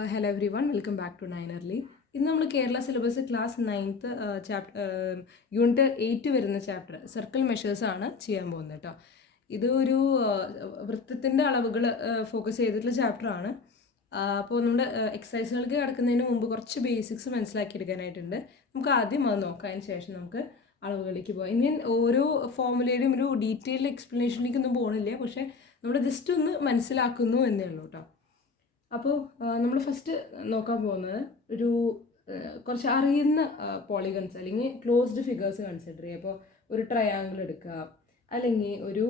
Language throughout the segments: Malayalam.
Hello everyone, welcome back to 9 Early. ഇന്ന് നമ്മൾ Kerala syllabus class 9th unit 8 വരുന്ന ചാപ്റ്റർ സർക്കിൾ മെഷേഴ്സ് ആണ് ചെയ്യാൻ പോകുന്നത് കേട്ടോ. ഇത് ഒരു വൃത്തത്തിൻ്റെ അളവുകൾ ഫോക്കസ് ചെയ്തിട്ടുള്ള ചാപ്റ്റർ ആണ്. അപ്പോൾ നമ്മുടെ എക്സസൈസുകൾക്ക് കിടക്കുന്നതിന് മുമ്പ് കുറച്ച് ബേസിക്സ് മനസ്സിലാക്കിയെടുക്കാനായിട്ടുണ്ട്. നമുക്ക് ആദ്യം അത് നോക്കാം, അതിന് ശേഷം നമുക്ക് അളവുകളിലേക്ക് പോകാം. ഇനി ഓരോ ഫോർമുലയുടെയും ഒരു ഡീറ്റെയിൽഡ് എക്സ്പ്ലനേഷനിലേക്കൊന്നും പോകണില്ല, പക്ഷേ നമ്മൾ ജസ്റ്റ് ഒന്ന് മനസ്സിലാക്കുന്നു എന്നേ ഉള്ളൂ കേട്ടോ. അപ്പോൾ നമ്മൾ ഫസ്റ്റ് നോക്കാൻ പോകുന്നത് ഒരു കുറച്ച് അറിയുന്ന പോളിഗൺസ് അല്ലെങ്കിൽ ക്ലോസ്ഡ് ഫിഗേഴ്സ് കൺസിഡർ ചെയ്യുക. അപ്പോൾ ഒരു ട്രയാങ്കിൾ എടുക്കുക, അല്ലെങ്കിൽ ഒരു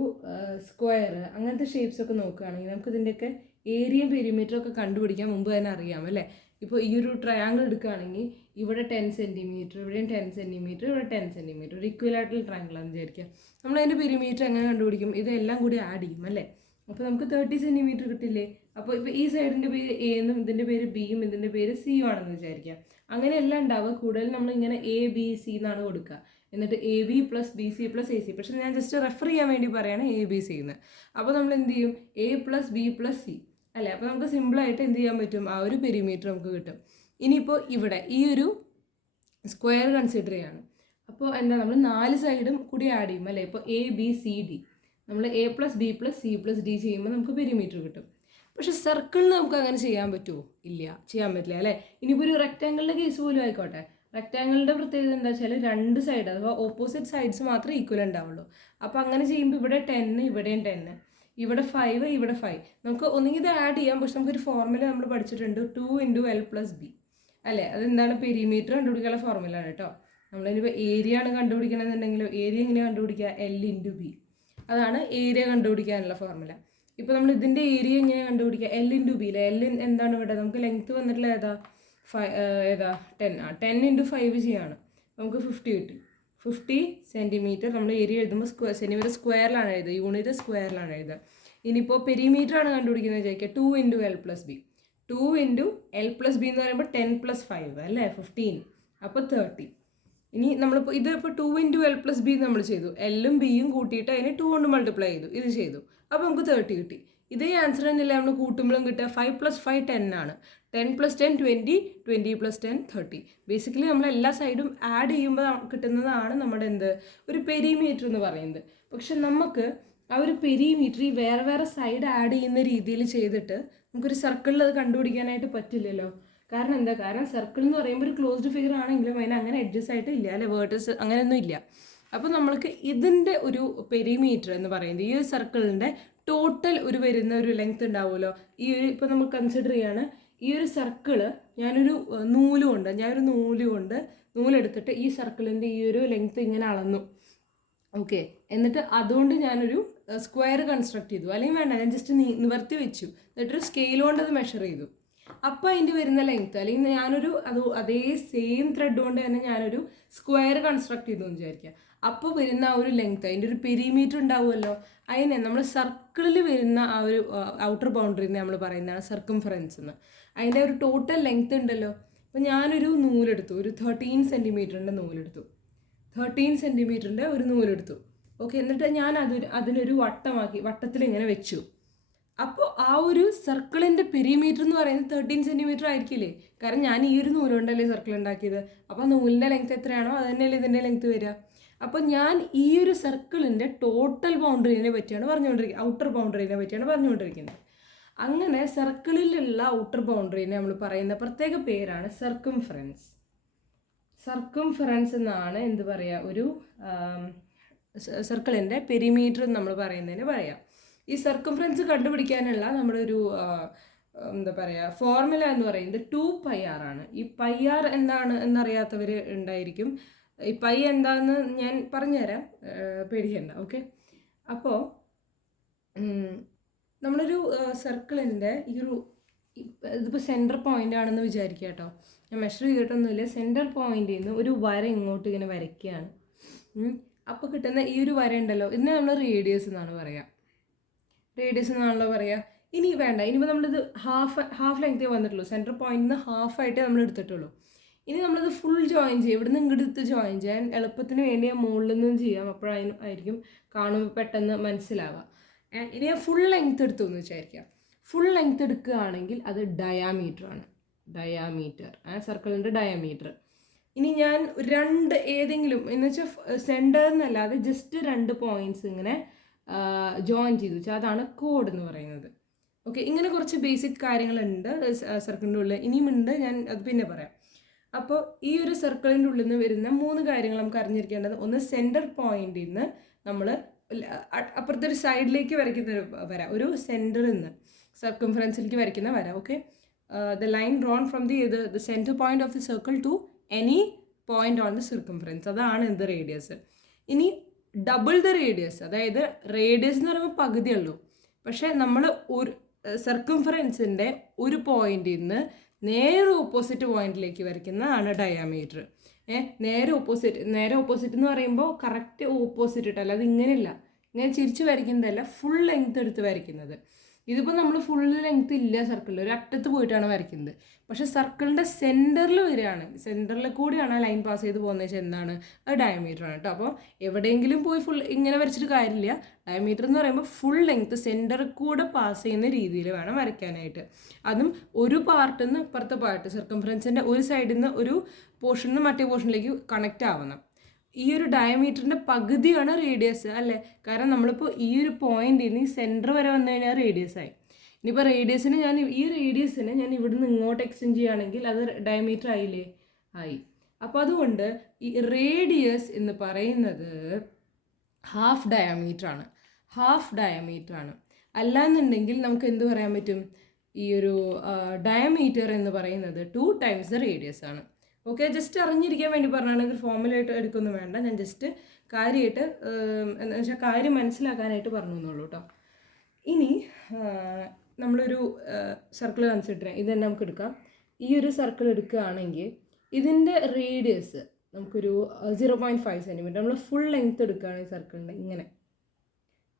സ്ക്വയർ, അങ്ങനത്തെ ഷേപ്സ് ഒക്കെ നോക്കുകയാണെങ്കിൽ നമുക്ക് ഇതിൻ്റെയൊക്കെ ഏരിയയും പെരിമീറ്ററും ഒക്കെ കണ്ടുപിടിക്കാൻ മുമ്പ് തന്നെ അറിയാം അല്ലേ. ഇപ്പോൾ ഈ ഒരു ട്രയാങ്കിൾ എടുക്കുകയാണെങ്കിൽ ഇവിടെ 10 സെൻറ്റിമീറ്റർ, ഇവിടെയും 10 സെൻറ്റിമീറ്റർ, ഇവിടെ 10 സെൻറ്റിമീറ്റർ, ഒരു ഇക്വലാറ്ററൽ ട്രയാങ്കിൾ ആണെന്ന് വിചാരിക്കുക. നമ്മളതിൻ്റെ പെരിമീറ്റർ എങ്ങനെ കണ്ടുപിടിക്കും? ഇതെല്ലാം കൂടി ആഡ് ചെയ്യും അല്ലേ. അപ്പോൾ നമുക്ക് 30 സെൻറ്റിമീറ്റർ കിട്ടില്ലേ. അപ്പോൾ ഇപ്പോൾ ഈ സൈഡിൻ്റെ പേര് എ എന്നും ഇതിൻ്റെ പേര് ബിയും ഇതിൻ്റെ പേര് സിയും ആണെന്ന് വിചാരിക്കാം. അങ്ങനെയല്ല ഉണ്ടാവുക. കൂടുതൽ നമ്മളിങ്ങനെ എ ബി സി എന്നാണ് കൊടുക്കുക, എന്നിട്ട് A B plus B C plus A C. പക്ഷെ ഞാൻ ജസ്റ്റ് റെഫർ ചെയ്യാൻ വേണ്ടി പറയുകയാണ് എ ബി സി എന്ന്. അപ്പോൾ നമ്മൾ എന്ത് ചെയ്യും? A plus B plus C അല്ലേ. അപ്പോൾ നമുക്ക് സിമ്പിളായിട്ട് എന്ത് ചെയ്യാൻ പറ്റും? ആ ഒരു പെരിമീറ്റർ നമുക്ക് കിട്ടും. ഇനിയിപ്പോൾ ഇവിടെ ഈ ഒരു സ്ക്വയർ കൺസിഡർ ചെയ്യാണ്. അപ്പോൾ എന്താ, നമ്മൾ 4 സൈഡും കൂടി ആഡ് ചെയ്യും അല്ലേ. ഇപ്പോൾ എ ബി സി ഡി, നമ്മൾ A plus B plus C plus D ചെയ്യുമ്പോൾ നമുക്ക് പെരിമീറ്റർ കിട്ടും. പക്ഷെ സർക്കിളിന് നമുക്ക് അങ്ങനെ ചെയ്യാൻ പറ്റുമോ? ഇല്ല, ചെയ്യാൻ പറ്റില്ല അല്ലേ. ഇനിയിപ്പോൾ ഒരു റെക്റ്റാങ്കിളിൻ്റെ കേസ് പോലും ആയിക്കോട്ടെ, റെക്റ്റാങ്കിളിൻ്റെ പ്രത്യേകത എന്താ വെച്ചാൽ 2 സൈഡ് അഥവാ ഓപ്പോസിറ്റ് സൈഡ്സ് മാത്രമേ ഈക്വൽ ഉണ്ടാവുള്ളൂ. അപ്പോൾ അങ്ങനെ ചെയ്യുമ്പോൾ ഇവിടെ 10, ഇവിടെയും 10, ഇവിടെ 5, ഇവിടെ 5. നമുക്ക് ഒന്നുകിൽ ഇത് ആഡ് ചെയ്യാം, പക്ഷെ നമുക്കൊരു ഫോർമുല നമ്മൾ പഠിച്ചിട്ടുണ്ട്, 2 × L + B അല്ലേ. അതെന്താണ്? പെരിമീറ്റർ കണ്ടുപിടിക്കാനുള്ള ഫോർമുല ആണ് കേട്ടോ. നമ്മളിനിപ്പോൾ ഏരിയ ആണ് കണ്ടുപിടിക്കണമെന്നുണ്ടെങ്കിൽ ഏരിയ എങ്ങനെയാണ് കണ്ടുപിടിക്കുക? L × B. അതാണ് ഏരിയ കണ്ടുപിടിക്കാനുള്ള ഫോർമുല. ഇപ്പോൾ നമ്മൾ ഇതിൻ്റെ ഏരിയ എങ്ങനെയാണ് കണ്ടുപിടിക്കുക? L × B. L എന്താണ് ഇവിടെ? നമുക്ക് ലെങ്ത്ത് വന്നിട്ടുള്ള ഏതാ? 10. 10 × 5 ചെയ്യാണ്, നമുക്ക് 50 കിട്ടി. 50 സെൻറ്റിമീറ്റർ. നമ്മൾ ഏരിയ എഴുതുമ്പോൾ സെൻറ്റിമീറ്റർ സ്ക്വയറിലാണ് എഴുതുക, യൂണിറ്റ് സ്ക്വയറിലാണ് എഴുതുക. ഇനിയിപ്പോൾ പെരിമീറ്റർ ആണ് കണ്ടുപിടിക്കുന്നത് വിചാരിക്കുക, 2 × L + B. 2 × L + B എന്ന് പറയുമ്പോൾ 10 + 5 അല്ലേ, 15. അപ്പോൾ 30. ഇനി നമ്മളിപ്പോൾ ഇതിപ്പോൾ 2 × L + B നമ്മൾ ചെയ്തു, എല്ലും ബിയും കൂട്ടിയിട്ട് അതിനെ 2 കൊണ്ട് മൾട്ടിപ്ലൈ ചെയ്തു, ഇത് ചെയ്തു. അപ്പോൾ നമുക്ക് 30 കിട്ടി. ഇതേ ആൻസർ തന്നെയല്ലേ നമ്മൾ കൂട്ടുമ്പോഴും കിട്ടുക. 5 + 5 10 ആണ്. 10 + 10 20, 20 + 10 30. ബേസിക്കലി നമ്മൾ എല്ലാ സൈഡും ആഡ് ചെയ്യുമ്പോൾ കിട്ടുന്നതാണ് നമ്മുടെ എന്ത്, ഒരു പെരിമീറ്റർ എന്ന് പറയുന്നത്. പക്ഷെ നമുക്ക് ആ ഒരു പെരിമീറ്റർ ഈ വേറെ വേറെ സൈഡ് ആഡ് ചെയ്യുന്ന രീതിയിൽ ചെയ്തിട്ട് നമുക്കൊരു സർക്കിളിൽ അത് കണ്ടുപിടിക്കാനായിട്ട് പറ്റില്ലല്ലോ. കാരണം എന്താ? കാരണം സർക്കിൾ എന്ന് പറയുമ്പോൾ ഒരു ക്ലോസ്ഡ് ഫിഗർ ആണെങ്കിലും അതിന് അങ്ങനെ എഡ്ജസ് ആയിട്ട് ഇല്ല അല്ലെ, വേർട്ടസ് അങ്ങനെയൊന്നും ഇല്ല. അപ്പോൾ നമ്മൾക്ക് ഇതിൻ്റെ ഒരു പെരിമീറ്റർ എന്ന് പറയുന്നത്, ഈ ഒരു സർക്കിളിൻ്റെ ടോട്ടൽ ഒരു വരുന്ന ഒരു ലെങ്ത് ഉണ്ടാവുമല്ലോ. ഈ ഒരു ഇപ്പോൾ നമ്മൾ കൺസിഡർ ചെയ്യാണ്, ഈ ഒരു സർക്കിള് ഞാനൊരു നൂലെടുത്തിട്ട് ഈ സർക്കിളിൻ്റെ ഈ ഒരു ലെങ്ത് ഇങ്ങനെ അളന്നു. ഓക്കെ, എന്നിട്ട് അതുകൊണ്ട് ഞാനൊരു സ്ക്വയർ കൺസ്ട്രക്ട് ചെയ്തു. അല്ലെങ്കിൽ വേണ്ട, ഞാൻ ജസ്റ്റ് നിവർത്തി വെച്ചു, എന്നിട്ടൊരു സ്കെയിൽ കൊണ്ട് അത് മെഷർ ചെയ്തു. അപ്പോൾ അതിൻ്റെ വരുന്ന ലെങ്ത്ത്, അല്ലെങ്കിൽ ഞാനൊരു അതേ സെയിം ത്രെഡ് കൊണ്ട് തന്നെ ഞാനൊരു സ്ക്വയർ കൺസ്ട്രക്ട് ചെയ്തു എന്ന് വിചാരിക്കുക. അപ്പോൾ വരുന്ന ആ ഒരു ലെങ്ത്ത്, അതിൻ്റെ ഒരു പെരിമീറ്റർ ഉണ്ടാവുമല്ലോ. അതിനെ നമ്മൾ സർക്കിളിൽ വരുന്ന ആ ഒരു ഔട്ടർ ബൗണ്ടറിനെ നമ്മൾ പറയുന്നതാണ് സർക്കംഫറൻസ് എന്ന്. അതിൻ്റെ ഒരു ടോട്ടൽ ലെങ്ത്ത് ഉണ്ടല്ലോ. അപ്പോൾ ഞാനൊരു നൂലെടുത്തു, ഒരു 13 സെൻറ്റിമീറ്ററിൻ്റെ നൂലെടുത്തു. 13 സെൻറ്റിമീറ്ററിൻ്റെ ഒരു നൂലെടുത്തു. ഓക്കെ, എന്നിട്ട് ഞാൻ അതിനൊരു വട്ടത്തിൽ ഇങ്ങനെ വെച്ചു. അപ്പോൾ ആ ഒരു സർക്കിളിൻ്റെ പെരിമീറ്റർ എന്ന് പറയുന്നത് 13 സെൻറ്റിമീറ്റർ ആയിരിക്കില്ലേ. കാരണം ഞാൻ ഈ ഒരു നൂലുകൊണ്ടല്ലേ സർക്കിൾ ഉണ്ടാക്കിയത്. അപ്പോൾ നൂലിൻ്റെ ലെങ്ത്ത് എത്രയാണോ അത് തന്നെയല്ലേ ഇതിൻ്റെ ലെങ്ത്ത് വരിക. അപ്പോൾ ഞാൻ ഈ ഒരു സർക്കിളിൻ്റെ ടോട്ടൽ ബൗണ്ടറിനെ പറ്റിയാണ് പറഞ്ഞുകൊണ്ടിരിക്കുന്നത്, ഔട്ടർ ബൗണ്ടറിനെ പറ്റിയാണ് പറഞ്ഞുകൊണ്ടിരിക്കുന്നത്. അങ്ങനെ സർക്കിളിലുള്ള ഔട്ടർ ബൗണ്ടറിനെ നമ്മൾ പറയുന്ന പ്രത്യേക പേരാണ് സർക്കംഫറൻസ്. സർക്കംഫറൻസ് എന്നാണ് എന്ത് പറയുക, ഒരു സർക്കിളിൻ്റെ പെരിമീറ്റർ നമ്മൾ പറയുന്നതിന് പറയാം. ഈ സർക്കംഫറൻസ് കണ്ടുപിടിക്കാനുള്ള നമ്മുടെ ഒരു എന്താ പറയുക ഫോർമുല എന്ന് പറയുന്നത് 2πr ആണ്. ഈ πr എന്താണ് എന്നറിയാത്തവർ ഉണ്ടായിരിക്കും. ഈ പൈ എന്താണെന്ന് ഞാൻ പറഞ്ഞുതരാം, പേടിക്കണ്ട. ഓക്കെ, അപ്പോൾ നമ്മളൊരു സർക്കിളിൻ്റെ ഇതിപ്പോൾ സെൻറ്റർ പോയിൻ്റ് ആണെന്ന് വിചാരിക്കുക കേട്ടോ. ഞാൻ മെഷർ ചെയ്തിട്ടൊന്നുമില്ല. സെൻറ്റർ പോയിന്റിൽ നിന്ന് ഒരു വര ഇങ്ങോട്ട് ഇങ്ങനെ വരയ്ക്കുകയാണ്. അപ്പോൾ കിട്ടുന്ന ഈ ഒരു വര ഉണ്ടല്ലോ, ഇതിനെ നമ്മൾ റേഡിയസ് എന്നാണ് പറയുക. റേഡിയസ് എന്നാണല്ലോ പറയുക. ഇനി വേണ്ട, ഇനിയിപ്പോൾ നമ്മളിത് ഹാഫ് ലെങ്ത്തേ വന്നിട്ടുള്ളൂ. സെൻറ്റർ പോയിന്റിൽ നിന്ന് ഹാഫായിട്ടേ നമ്മൾ എടുത്തിട്ടുള്ളൂ. ഇനി നമ്മളിത് ഫുൾ ജോയിൻ ചെയ്യും. ഇവിടെ നിന്ന് ഇങ്ങോട്ട് എടുത്ത് ജോയിൻ ചെയ്യാൻ എളുപ്പത്തിന് വേണ്ടി ആ മുകളിൽ നിന്നും ചെയ്യാം. അപ്പോഴായിരിക്കും കാണുമ്പോൾ പെട്ടെന്ന് മനസ്സിലാവുക. ഇനി ആ ഫുൾ ലെങ്ത്ത് എടുത്തു എന്ന് വിചാരിക്കാം. ഫുൾ ലെങ്ത്ത് എടുക്കുകയാണെങ്കിൽ അത് ഡയാമീറ്റർ ആണ്. ഡയാമീറ്റർ, സർക്കിളിൻ്റെ ഡയാമീറ്റർ. ഇനി ഞാൻ ഏതെങ്കിലും എന്ന് വെച്ചാൽ സെൻറ്റർ എന്നല്ലാതെ ജസ്റ്റ് 2 പോയിന്റ്സ് ഇങ്ങനെ ജോയിൻ ചെയ്തു വെച്ചാൽ അതാണ് കോഡ് എന്ന് പറയുന്നത്. ഓക്കെ, ഇങ്ങനെ കുറച്ച് ബേസിക് കാര്യങ്ങളുണ്ട് സർക്കിളിൻ്റെ ഉള്ളിൽ. ഇനിയും ഉണ്ട്, ഞാൻ അത് പിന്നെ പറയാം. അപ്പോൾ ഈ ഒരു സർക്കിളിൻ്റെ ഉള്ളിൽ നിന്ന് വരുന്ന 3 കാര്യങ്ങൾ നമുക്ക് അറിഞ്ഞിരിക്കേണ്ടത്. ഒന്ന്, സെൻറ്റർ പോയിന്റിൽ നിന്ന് നമ്മൾ അപ്പുറത്തെ ഒരു സൈഡിലേക്ക് വരയ്ക്കുന്ന ഒരു വര, ഒരു സെൻറ്ററിൽ നിന്ന് സർക്കംഫറൻസിലേക്ക് വരയ്ക്കുന്ന വര. Okay, the line drawn from the centre point of the circle to any point on the circumference, അതാണ് എന്ത് റേഡിയസ്. ഇനി ഡബിൾ ദ റേഡിയസ്, അതായത് റേഡിയസ് എന്ന് പറയുമ്പോൾ പകുതിയുള്ളൂ, പക്ഷേ നമ്മൾ ഒരു സർക്കംഫറൻസിൻ്റെ ഒരു പോയിന്റിൽ നിന്ന് നേരെ ഓപ്പോസിറ്റ് പോയിന്റിലേക്ക് വരയ്ക്കുന്നതാണ് ഡയാമീറ്റർ. നേരെ ഓപ്പോസിറ്റ് എന്ന് പറയുമ്പോൾ കറക്റ്റ് ഓപ്പോസിറ്റ് ഇട്ടല്ല, അത് ഇങ്ങനെയല്ല, ഇങ്ങനെ ചിരിച്ച് വരയ്ക്കുന്നതല്ല, ഫുൾ ലെങ്ത് എടുത്ത് വരയ്ക്കുന്നത്. ഇതിപ്പോൾ നമ്മൾ ഫുൾ ലെങ്ത് ഇല്ല സർക്കിളിൽ, ഒരു അറ്റത്ത് പോയിട്ടാണ് വരയ്ക്കുന്നത്. പക്ഷേ സർക്കിളിൻ്റെ സെൻറ്ററിൽ വരികയാണ്, സെൻറ്ററിൽ കൂടിയാണ് ആ ലൈൻ പാസ് ചെയ്ത് പോകുന്നത് വെച്ചാൽ എന്താണ്, അത് ഡയമീറ്റർ ആണ് കേട്ടോ. അപ്പോൾ എവിടെയെങ്കിലും പോയി ഫുൾ ഇങ്ങനെ വരച്ചിട്ട് കാര്യമില്ല. ഡയമീറ്റർ എന്ന് പറയുമ്പോൾ ഫുൾ ലെങ്ത് സെൻറ്ററിൽ കൂടെ പാസ് ചെയ്യുന്ന രീതിയിൽ വേണം വരയ്ക്കാനായിട്ട്. അതും ഒരു പാർട്ടിൽ നിന്ന് ഇപ്പുറത്തെ പാർട്ട്, സർക്കംഫറൻസിൻ്റെ ഒരു സൈഡിൽ നിന്ന് ഒരു പോർഷനിൽ നിന്ന് മറ്റേ പോർഷനിലേക്ക് കണക്റ്റ് ആവണം. ഈ ഒരു ഡയമീറ്ററിൻ്റെ പകുതിയാണ് റേഡിയസ് അല്ലേ, കാരണം നമ്മളിപ്പോൾ ഈ ഒരു പോയിന്റിൽ നിന്ന് ഈ സെൻറ്റർ വരെ വന്നു കഴിഞ്ഞാൽ റേഡിയസ് ആയി. ഇനിയിപ്പോൾ റേഡിയസിന് ഈ റേഡിയസിനെ ഞാൻ ഇവിടുന്ന് ഇങ്ങോട്ട് എക്സ്റ്റെൻഡ് ചെയ്യുകയാണെങ്കിൽ അത് ഡയമീറ്റർ ആയില്ലേ, ആയി. അപ്പോൾ അതുകൊണ്ട് ഈ റേഡിയസ് എന്ന് പറയുന്നത് ഹാഫ് ഡയമീറ്റർ ആണ്. അല്ലാന്നുണ്ടെങ്കിൽ നമുക്ക് എന്ത് പറയാൻ പറ്റും, ഈ ഒരു ഡയമീറ്റർ എന്ന് പറയുന്നത് 2 times ദ റേഡിയസ് ആണ്. ഓക്കെ, ജസ്റ്റ് അറിഞ്ഞിരിക്കാൻ വേണ്ടി പറഞ്ഞാണെങ്കിൽ ഫോർമുലായിട്ട് എടുക്കൊന്നും വേണ്ട, ഞാൻ ജസ്റ്റ് കാര്യമായിട്ട് എന്താ വെച്ചാൽ കാര്യം മനസ്സിലാക്കാനായിട്ട് പറഞ്ഞു എന്നുള്ളൂ കേട്ടോ. ഇനി നമ്മളൊരു സർക്കിൾ കൺസിഡർ ചെയ്യാം, ഇത് തന്നെ നമുക്ക് എടുക്കാം. ഈ ഒരു സർക്കിൾ എടുക്കുകയാണെങ്കിൽ ഇതിൻ്റെ റേഡിയസ് നമുക്കൊരു 0.5 സെൻറ്റിമീറ്റർ. നമ്മൾ ഫുൾ ലെങ്ത്ത് എടുക്കുകയാണെങ്കിൽ സർക്കിളിൻ്റെ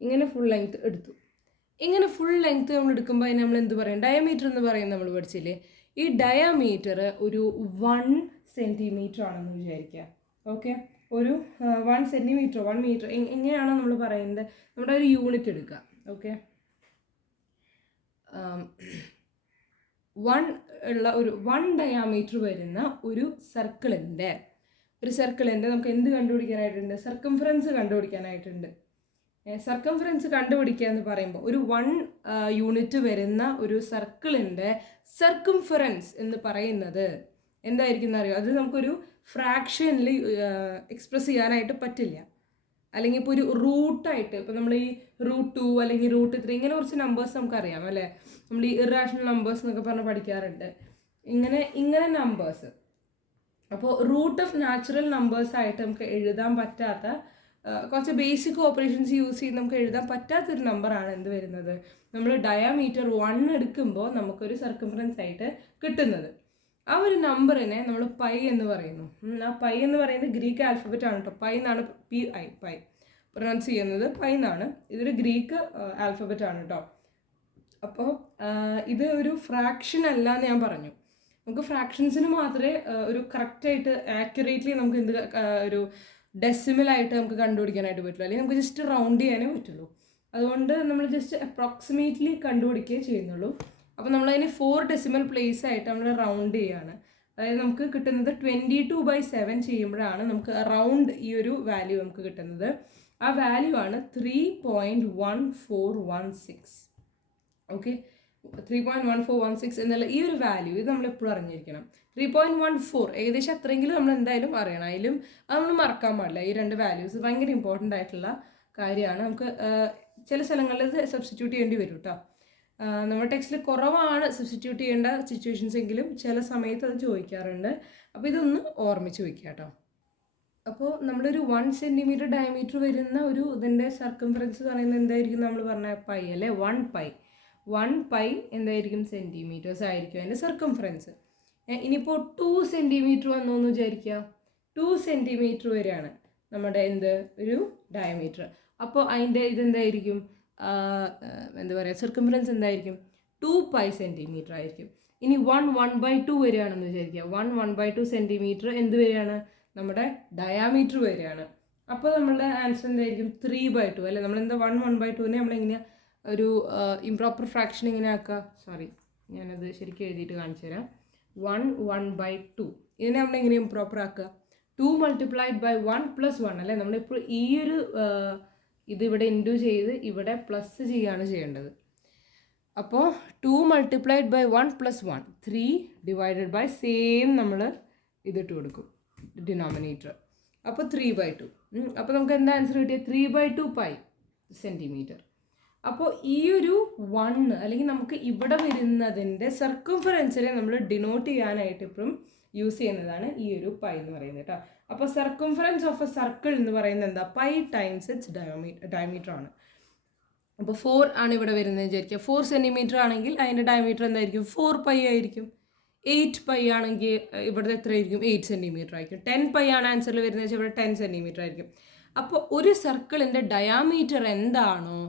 ഇങ്ങനെ ഫുൾ ലെങ്ത്ത് എടുത്തു. ഇങ്ങനെ ഫുൾ ലെങ്ത്ത് നമ്മൾ എടുക്കുമ്പോൾ അതിന് നമ്മൾ എന്ത് പറയും, ഡയമീറ്റർ എന്ന് പറയും, നമ്മൾ പഠിച്ചില്ലേ. ഈ ഡയമീറ്റർ ഒരു 1 സെൻറ്റിമീറ്റർ ആണെന്ന് വിചാരിക്കുക. ഓക്കെ, ഒരു 1 സെൻറ്റിമീറ്റർ 1 മീറ്റർ എങ്ങനെയാണോ നമ്മൾ പറയുന്നത്, നമ്മുടെ ഒരു യൂണിറ്റ് എടുക്കുക. ഓക്കെ, 1 ഡയാമീറ്റർ വരുന്ന ഒരു സർക്കിളിൻ്റെ നമുക്ക് എന്ത് കണ്ടുപിടിക്കാനായിട്ടുണ്ട്, സർക്കംഫറൻസ് കണ്ടുപിടിക്കാനായിട്ടുണ്ട്. സർക്കംഫറൻസ് കണ്ടുപിടിക്കുക എന്ന് പറയുമ്പോൾ ഒരു 1 യൂണിറ്റ് വരുന്ന ഒരു സർക്കിളിൻ്റെ സർക്കംഫറൻസ് എന്ന് പറയുന്നത് എന്തായിരിക്കും എന്നറിയോ, അത് നമുക്കൊരു ഫ്രാക്ഷനിൽ എക്സ്പ്രസ് ചെയ്യാനായിട്ട് പറ്റില്ല. അല്ലെങ്കിൽ ഇപ്പോൾ ഒരു റൂട്ടായിട്ട്, ഇപ്പോൾ നമ്മൾ ഈ √2 അല്ലെങ്കിൽ √3 ഇങ്ങനെ കുറച്ച് നമ്പേഴ്സ് നമുക്കറിയാം അല്ലേ, നമ്മൾ ഈ ഇറാഷണൽ നമ്പേഴ്സ് എന്നൊക്കെ പറഞ്ഞ് പഠിക്കാറുണ്ട്. ഇങ്ങനെ നമ്പേഴ്സ്, അപ്പോൾ റൂട്ട് ഓഫ് നാച്ചുറൽ നമ്പേഴ്സായിട്ട് നമുക്ക് എഴുതാൻ പറ്റാത്ത കുറച്ച് ബേസിക് ഓപ്പറേഷൻസ് യൂസ് ചെയ്ത് നമുക്ക് എഴുതാൻ പറ്റാത്തൊരു നമ്പറാണ് എന്ത് വരുന്നത്, നമ്മൾ ഡയാമീറ്റർ 1 എടുക്കുമ്പോൾ നമുക്കൊരു സർക്കംഫറൻസ് ആയിട്ട് കിട്ടുന്നത്. ആ ഒരു നമ്പറിനെ നമ്മൾ പൈ എന്ന് പറയുന്നു. ആ പൈ എന്ന് പറയുന്നത് ഗ്രീക്ക് ആൽഫബറ്റ് ആണ് കേട്ടോ. പൈ എന്നാണ് പൈ പ്രൊനൗൺസ് ചെയ്യുന്നത്, പൈ എന്നാണ്. ഇതൊരു ഗ്രീക്ക് ആൽഫബറ്റ് ആണ് കേട്ടോ. അപ്പോൾ ഇത് ഒരു ഫ്രാക്ഷൻ അല്ല എന്ന് ഞാൻ പറഞ്ഞു. നമുക്ക് ഫ്രാക്ഷൻസിന് മാത്രമേ ഒരു കറക്റ്റായിട്ട് ആക്യുറേറ്റ്ലി നമുക്ക് ഒരു ഡെസിമലായിട്ട് നമുക്ക് കണ്ടുപിടിക്കാനായിട്ട് പറ്റുള്ളൂ, അല്ലെങ്കിൽ നമുക്ക് ജസ്റ്റ് റൗണ്ട് ചെയ്യാനേ പറ്റുള്ളൂ. അതുകൊണ്ട് നമ്മൾ ജസ്റ്റ് അപ്രോക്സിമേറ്റ്ലി കണ്ടുപിടിക്കുകയേ ചെയ്യുന്നുള്ളൂ. അപ്പോൾ നമ്മളതിന് 4 ഡെസിമൽ പ്ലേസ് ആയിട്ട് നമ്മൾ റൗണ്ട് ചെയ്യുകയാണ്. അതായത് നമുക്ക് കിട്ടുന്നത് 22/7 ചെയ്യുമ്പോഴാണ് നമുക്ക് അറൗണ്ട് ഈ ഒരു വാല്യൂ നമുക്ക് കിട്ടുന്നത്. ആ വാല്യൂ ആണ് 3.1416. ഓക്കെ, 3.1416 എന്നുള്ള ഈ ഒരു വാല്യൂ ഇത് നമ്മളെപ്പോഴും അറിഞ്ഞിരിക്കണം. 3.14 ഏകദേശം അത്രയെങ്കിലും നമ്മൾ എന്തായാലും അറിയണം. അതിലും അത് നമ്മൾ മറക്കാൻ പാടില്ല. ഈ 2 വാല്യൂസ് ഭയങ്കര ഇമ്പോർട്ടൻ്റ് ആയിട്ടുള്ള കാര്യമാണ്. നമുക്ക് ചില സ്ഥലങ്ങളിൽ ഇത് സബ്സ്റ്റിറ്റ്യൂട്ട് ചെയ്യേണ്ടി വരും കേട്ടോ. നമ്മുടെ ടെക്സ്റ്റിൽ കുറവാണ് സബ്സ്റ്റിറ്റ്യൂട്ട് ചെയ്യേണ്ട സിറ്റുവേഷൻസ് എങ്കിലും ചില സമയത്ത് അത് ചോദിക്കാറുണ്ട്. അപ്പോൾ ഇതൊന്ന് ഓർമ്മിച്ച് വയ്ക്കുക കേട്ടോ. അപ്പോൾ നമ്മളൊരു 1 സെൻറ്റിമീറ്റർ ഡയമീറ്റർ വരുന്ന ഒരു ഇതിൻ്റെ സർക്കംഫറൻസ് പറയുന്നത് എന്തായിരിക്കും, നമ്മൾ പറഞ്ഞ പൈ അല്ലേ, 1 പൈ എന്തായിരിക്കും, സെൻറ്റിമീറ്റേഴ്സ് ആയിരിക്കും അതിൻ്റെ സർക്കംഫറൻസ്. ഇനിയിപ്പോൾ 2 സെൻറ്റിമീറ്റർ വന്നു എന്ന് വിചാരിക്കുക. 2 സെൻറ്റിമീറ്റർ വരെയാണ് നമ്മുടെ ഒരു ഡയമീറ്റർ. അപ്പോൾ അതിൻ്റെ ഇതെന്തായിരിക്കും, എന്താ പറയുക, സർക്കംഫറൻസ് എന്തായിരിക്കും, 2π സെൻറ്റിമീറ്റർ ആയിരിക്കും. ഇനി 1/2 വരികയാണെന്ന് വിചാരിക്കുക. 1/2 സെൻറ്റിമീറ്റർ എന്ത് വരികയാണ്, നമ്മുടെ ഡയാമീറ്റർ വരികയാണ്. അപ്പോൾ നമ്മളുടെ ആൻസർ എന്തായിരിക്കും, 3/2 അല്ലേ. നമ്മളെന്താ 1/2നെ നമ്മളിങ്ങനെ ഒരു ഇംപ്രോപ്പർ ഫ്രാക്ഷൻ ഇങ്ങനെ ആക്കുക. സോറി, ഞാനത് ശരിക്കും എഴുതിയിട്ട് കാണിച്ചു തരാം. 1/2. ഇതിനെ നമ്മൾ എങ്ങനെയും പ്രോപ്പർ ആക്കുക? 2 മൾട്ടിപ്ലൈഡ് ബൈ 1 + 1 അല്ലേ? നമ്മളിപ്പോൾ ഈ ഒരു ഇതിവിടെ ഇൻറ്റു ചെയ്ത് ഇവിടെ പ്ലസ് ചെയ്യുകയാണ് ചെയ്യേണ്ടത്. അപ്പോൾ 2 multiplied by 1 + 1 3 divided by same നമ്മൾ ഇതിട്ട് കൊടുക്കും ഡിനോമിനേറ്റർ. അപ്പോൾ 3/2. അപ്പോൾ നമുക്ക് എന്താ ആൻസർ കിട്ടിയത്? 3/2 പൈ സെൻറ്റിമീറ്റർ. അപ്പോൾ ഈ ഒരു 1 അല്ലെങ്കിൽ നമുക്ക് ഇവിടെ വരുന്നതിൻ്റെ സർക്കംഫറൻസിനെ നമ്മൾ ഡിനോട്ട് ചെയ്യാനായിട്ട് ഇപ്പം യൂസ് ചെയ്യുന്നതാണ് ഈ ഒരു പൈ എന്ന് പറയുന്നത് കേട്ടോ. അപ്പോൾ സർക്കംഫറൻസ് ഓഫ് എ സർക്കിൾ എന്ന് പറയുന്നത് എന്താ? പൈ ടൈംസ് ഇറ്റ്സ് ഡയമീറ്റർ ആണ്. അപ്പോൾ 4 ആണ് ഇവിടെ വരുന്നത് വിചാരിക്കുക. 4 സെൻറ്റിമീറ്റർ ആണെങ്കിൽ അതിൻ്റെ ഡയമീറ്റർ എന്തായിരിക്കും? 4 പൈ ആയിരിക്കും. 8 പൈ ആണെങ്കിൽ ഇവിടുത്തെ എത്ര ആയിരിക്കും? 8 സെൻറ്റിമീറ്റർ ആയിരിക്കും. 10 പൈ ആണ് ആൻസറിൽ വരുന്നത് വെച്ചാൽ ഇവിടെ 10 സെൻറ്റിമീറ്റർ ആയിരിക്കും. അപ്പോൾ ഒരു സർക്കിളിൻ്റെ ഡയാമീറ്റർ എന്താണോ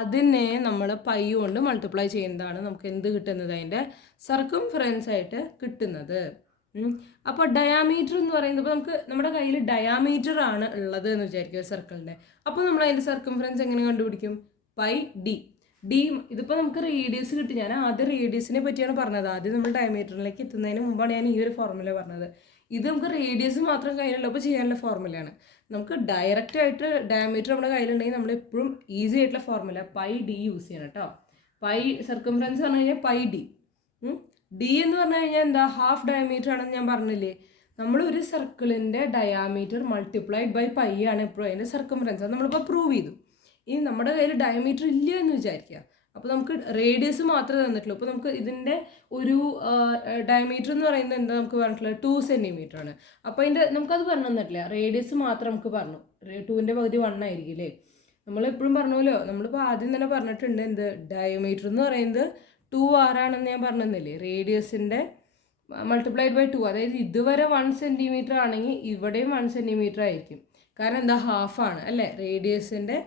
അതിനെ നമ്മൾ പൈ കൊണ്ട് മൾട്ടിപ്ലൈ ചെയ്യുന്നതാണ് നമുക്ക് എന്ത് കിട്ടുന്നത്? അതിൻ്റെ സർക്കംഫറൻസ് ആയിട്ട് കിട്ടുന്നത്. അപ്പോൾ ഡയാമീറ്റർ എന്ന് പറയുന്നത് ഇപ്പോൾ നമുക്ക് നമ്മുടെ കയ്യിൽ ഡയാമീറ്റർ ആണ് ഉള്ളത് എന്ന് വിചാരിക്കുക സർക്കിളിൻ്റെ. അപ്പോൾ നമ്മൾ അതിൻ്റെ സർക്കംഫറൻസ് എങ്ങനെ കണ്ടുപിടിക്കും? Pi D. ഇതിപ്പോൾ നമുക്ക് റേഡിയസ് കിട്ടി. ഞാൻ ആദ്യം റേഡിയസിനെ പറ്റിയാണ് പറഞ്ഞത്. ആദ്യം നമ്മൾ ഡയമീറ്ററിലേക്ക് എത്തുന്നതിന് മുമ്പാണ് ഞാൻ ഈ ഒരു ഫോർമുല പറഞ്ഞത്. ഇത് നമുക്ക് റേഡിയസ് മാത്രം കയ്യിലുള്ളപ്പോൾ ചെയ്യാനുള്ള ഫോർമുലയാണ്. നമുക്ക് ഡയറക്റ്റ് ആയിട്ട് ഡയമീറ്റർ നമ്മുടെ കയ്യിലുണ്ടെങ്കിൽ നമ്മൾ എപ്പോഴും ഈസി ആയിട്ടുള്ള ഫോർമുല പൈ ഡി യൂസ് ചെയ്യണം കേട്ടോ. പൈ സർക്കംഫറൻസ് പറഞ്ഞു കഴിഞ്ഞാൽ പൈ ഡി. ഡി എന്ന് പറഞ്ഞു കഴിഞ്ഞാൽ എന്താ? ഹാഫ് ഡയമീറ്റർ ആണെന്ന് ഞാൻ പറഞ്ഞില്ലേ. നമ്മൾ ഒരു സർക്കിളിൻ്റെ ഡയാമീറ്റർ മൾട്ടിപ്ലൈഡ് ബൈ പൈ ആണ് എപ്പോഴും അതിൻ്റെ സർക്കംഫറൻസ്. അത് നമ്മളിപ്പോൾ പ്രൂവ് ചെയ്തു. ഇനി നമ്മുടെ കയ്യിൽ ഡയമീറ്റർ ഇല്ല എന്ന് വിചാരിക്കുക. അപ്പോൾ നമുക്ക് റേഡിയസ് മാത്രമേ തന്നിട്ടുള്ളൂ. അപ്പോൾ നമുക്ക് ഇതിൻ്റെ ഒരു ഡയമീറ്റർ എന്ന് പറയുന്നത് എന്താ നമുക്ക് പറഞ്ഞിട്ടുള്ളത്? 2 സെൻറ്റിമീറ്റർ ആണ്. അപ്പോൾ അതിൻ്റെ നമുക്കത് പറഞ്ഞു തന്നിട്ടില്ല. റേഡിയസ് മാത്രം നമുക്ക് പറഞ്ഞു. 2ൻ്റെ പകുതി 1 ആയിരിക്കില്ലേ? നമ്മളെപ്പോഴും പറഞ്ഞല്ലോ, നമ്മളിപ്പോൾ ആദ്യം തന്നെ പറഞ്ഞിട്ടുണ്ട് എന്ത്? ഡയമീറ്റർ എന്ന് പറയുന്നത് 2r ആണെന്ന് ഞാൻ പറഞ്ഞില്ലേ. റേഡിയസിൻ്റെ മൾട്ടിപ്ലൈഡ് ബൈ 2. അതായത് ഇതുവരെ 1 സെൻറ്റിമീറ്റർ ആണെങ്കിൽ ഇവിടെയും 1 സെൻറ്റിമീറ്റർ ആയിരിക്കും. കാരണം എന്താ? ഹാഫാണ് അല്ലേ? റേഡിയസിൻ്റെ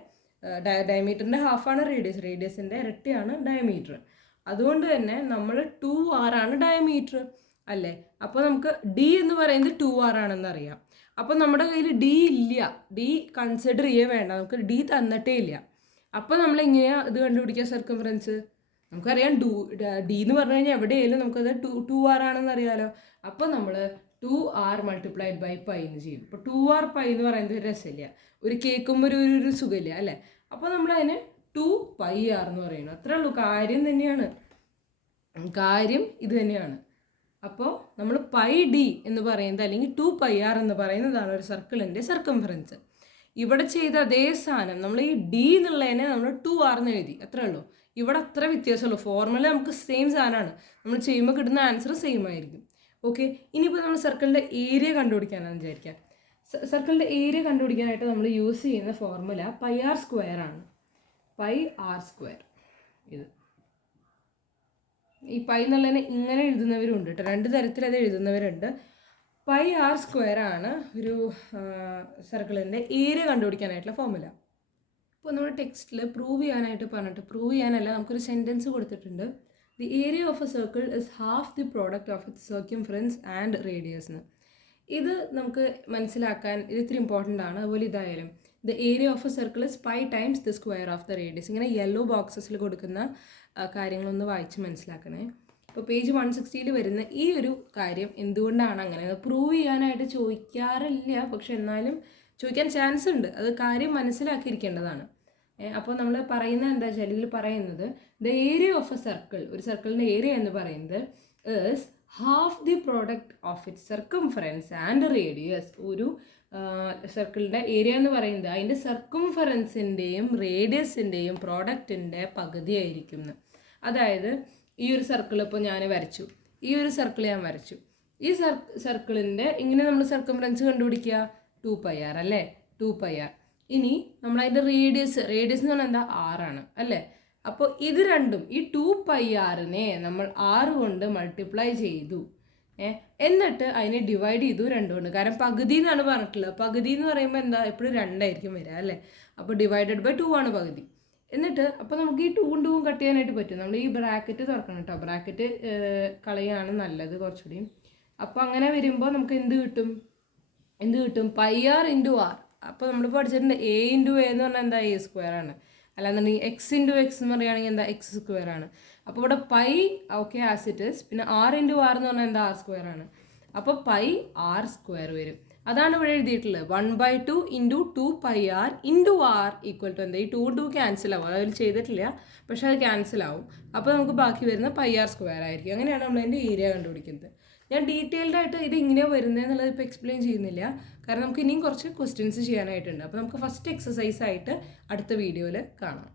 ഡയമീറ്ററിൻ്റെ ഹാഫാണ് റേഡിയസിൻ്റെ ഇരട്ടിയാണ് ഡയമീറ്റർ. അതുകൊണ്ട് തന്നെ നമ്മൾ 2r ആണ് ഡയമീറ്റർ അല്ലേ? അപ്പോൾ നമുക്ക് ഡി എന്ന് പറയുന്നത് 2r ആണെന്ന് അറിയാം. അപ്പോൾ നമ്മുടെ കയ്യിൽ ഡി ഇല്ല. ഡി കൺസിഡർ ചെയ്യേ വേണ്ട. നമുക്ക് ഡി തന്നിട്ടേ ഇല്ല. അപ്പോൾ നമ്മൾ എങ്ങനെയാണ് ഇത് കണ്ടുപിടിക്കുക? സർക്കംഫറൻസ് നമുക്കറിയാം. ഡി എന്ന് പറഞ്ഞു കഴിഞ്ഞാൽ എവിടെയായാലും നമുക്കത് 2r ആണെന്ന് അറിയാമല്ലോ. അപ്പോൾ നമ്മൾ 2r മൾട്ടിപ്ലൈഡ് ബൈ പൈ എന്ന് ചെയ്യും. ഇപ്പോൾ 2r പൈ എന്ന് പറയുന്നത് ഒരു രസമില്ല, ഒരു കേൾക്കുമ്പോൾ ഒരു സുഖമില്ല അല്ലേ? അപ്പോൾ നമ്മളതിന് 2πr എന്ന് പറയുന്നു. അത്രേ ഉള്ളൂ. കാര്യം ഇത് തന്നെയാണ്. അപ്പോൾ നമ്മൾ പൈ ഡി എന്ന് പറയുന്നത് അല്ലെങ്കിൽ 2πr എന്ന് പറയുന്നതാണ് ഒരു സർക്കിളിൻ്റെ സർക്കംഫറൻസ്. ഇവിടെ ചെയ്ത അതേ സാധനം നമ്മൾ ഈ ഡി എന്നുള്ളതിനെ നമ്മൾ 2r എന്ന് എഴുതി. അത്രേ ഉള്ളൂ. ഇവിടെ അത്ര വ്യത്യാസമുള്ളൂ. ഫോർമുല നമുക്ക് സെയിം സാധനമാണ്. നമ്മൾ ചെയ്യുമ്പോൾ കിട്ടുന്ന ആൻസർ സെയിം ആയിരിക്കും. ഓക്കെ. ഇനിയിപ്പോൾ നമ്മൾ സർക്കിളിൻ്റെ ഏരിയ കണ്ടുപിടിക്കാനാണെന്ന് വിചാരിക്കാം. സർക്കിളിൻ്റെ ഏരിയ കണ്ടുപിടിക്കാനായിട്ട് നമ്മൾ യൂസ് ചെയ്യുന്ന ഫോർമുല πr² ആണ്. πr². ഇത് ഈ പൈ എന്നുള്ളതിനെ ഇങ്ങനെ എഴുതുന്നവരുണ്ട് കേട്ടോ. 2 തരത്തിൽ അത് എഴുതുന്നവരുണ്ട്. πr² ആണ് ഒരു സർക്കിളിൻ്റെ ഏരിയ കണ്ടുപിടിക്കാനായിട്ടുള്ള ഫോർമുല. ഇപ്പോൾ നമ്മുടെ ടെക്സ്റ്റിൽ പ്രൂവ് ചെയ്യാനായിട്ട് പറഞ്ഞിട്ട്, പ്രൂവ് ചെയ്യാനല്ല, നമുക്കൊരു സെൻറ്റൻസ് കൊടുത്തിട്ടുണ്ട്. The area of a circle is half the product of its circumference and radius എന്ന്. ഇത് നമുക്ക് മനസ്സിലാക്കാൻ ഇത് ഇത്തിരി ഇമ്പോർട്ടൻ്റ് ആണ്. അതുപോലെ ഇതായാലും the area of a circle is pi times the square of the radius. ഇങ്ങനെ യെല്ലോ ബോക്സസിൽ കൊടുക്കുന്ന കാര്യങ്ങളൊന്ന് വായിച്ച് മനസ്സിലാക്കണേ. ഇപ്പോൾ പേജ് 160 വരുന്ന ഈ ഒരു കാര്യം എന്തുകൊണ്ടാണ് അങ്ങനെ പ്രൂവ് ചെയ്യാനായിട്ട് ചോദിക്കാറില്ല, പക്ഷെ എന്നാലും ചോദിക്കാൻ ചാൻസ് ഉണ്ട്. അത് കാര്യം മനസ്സിലാക്കിയിരിക്കേണ്ടതാണ്. അപ്പോൾ നമ്മൾ പറയുന്നത് എന്താ വെച്ചാൽ ഇതിൽ പറയുന്നത് the area of a circle, ഒരു സർക്കിളിൻ്റെ ഏരിയ എന്ന് പറയുന്നത് is half the product of its circumference and radius. ഒരു സർക്കിളിൻ്റെ ഏരിയ എന്ന് പറയുന്നത് അതിൻ്റെ സർക്കംഫറൻസിൻ്റെയും റേഡിയസിൻ്റെയും പ്രോഡക്റ്റിൻ്റെ പകുതിയായിരിക്കും. അതായത് ഈ ഒരു സർക്കിൾ ഇപ്പോൾ ഞാൻ വരച്ചു, ഈ ഒരു സർക്കിൾ ഞാൻ വരച്ചു. ഈ സർക്കിളിൻ്റെ ഇങ്ങനെ നമ്മൾ സർക്കംഫറൻസ് കണ്ടുപിടിക്കുക 2πr അല്ലേ? 2πr. ഇനി നമ്മളതിൻ്റെ റേഡിയസ് എന്ന് പറഞ്ഞാൽ എന്താ? 6 ആണ് അല്ലേ? അപ്പോൾ ഇത് രണ്ടും ഈ 2πrനെ നമ്മൾ 6 കൊണ്ട് മൾട്ടിപ്ലൈ ചെയ്തു. എന്നിട്ട് അതിനെ ഡിവൈഡ് ചെയ്തു 2 കൊണ്ട്. കാരണം പകുതി എന്നാണ് പറഞ്ഞിട്ടുള്ളത്. പകുതി എന്ന് പറയുമ്പോൾ എന്താ? എപ്പോഴും 2 ആയിരിക്കും വരിക അല്ലേ? അപ്പോൾ ഡിവൈഡഡ് ബൈ 2 ആണ് പകുതി. എന്നിട്ട് അപ്പോൾ നമുക്ക് ഈ 2 2 കട്ട് ചെയ്യാനായിട്ട് പറ്റും. നമ്മൾ ഈ ബ്രാക്കറ്റ് തുറക്കണം കേട്ടോ. ബ്രാക്കറ്റ് കളയാണ് നല്ലത് കുറച്ചുകൂടി. അപ്പോൾ അങ്ങനെ വരുമ്പോൾ നമുക്ക് എന്ത് കിട്ടും? πr × r. അപ്പോൾ നമ്മൾ പഠിച്ചിട്ടുണ്ട് a × a എന്ന് പറഞ്ഞാൽ എന്താ? a² ആണ്. അല്ലാന്നുണ്ടെങ്കിൽ x × x എന്ന് പറയുകയാണെങ്കിൽ എന്താ? x² ആണ്. അപ്പോൾ ഇവിടെ pi okay as it is, പിന്നെ ആർ ഇൻറ്റു ആർ എന്ന് പറഞ്ഞാൽ എന്താ ആർ സ്ക്വയർ ആണ്. അപ്പോൾ പൈ ആർ സ്ക്വയർ വരും. അതാണ് ഇവിടെ എഴുതിയിട്ടുള്ളത്. 1/2 into 2πr into r equal to എന്താ, ഈ 2 ക്യാൻസൽ ആവും. അതിൽ ചെയ്തിട്ടില്ല, പക്ഷെ അത് ക്യാൻസൽ ആവും. അപ്പോൾ നമുക്ക് ബാക്കി വരുന്ന പൈ ആർ സ്ക്വയർ ആയിരിക്കും. അങ്ങനെയാണ് നമ്മളതിൻ്റെ ഏരിയ കണ്ടുപിടിക്കുന്നത്. ഞാൻ ഡീറ്റെയിൽഡ് ആയിട്ട് ഇത് ഇങ്ങനെയാണ് വരുന്നത് എന്നുള്ളത് ഇപ്പോൾ എക്സ്പ്ലെയിൻ ചെയ്യുന്നില്ല, കാരണം നമുക്ക് ഇനിയും കുറച്ച് ക്വസ്റ്റ്യൻസ് ചെയ്യാനായിട്ടുണ്ട്. അപ്പോൾ നമുക്ക് ഫസ്റ്റ് എക്സസൈസ് ആയിട്ട് അടുത്ത വീഡിയോയിൽ കാണാം.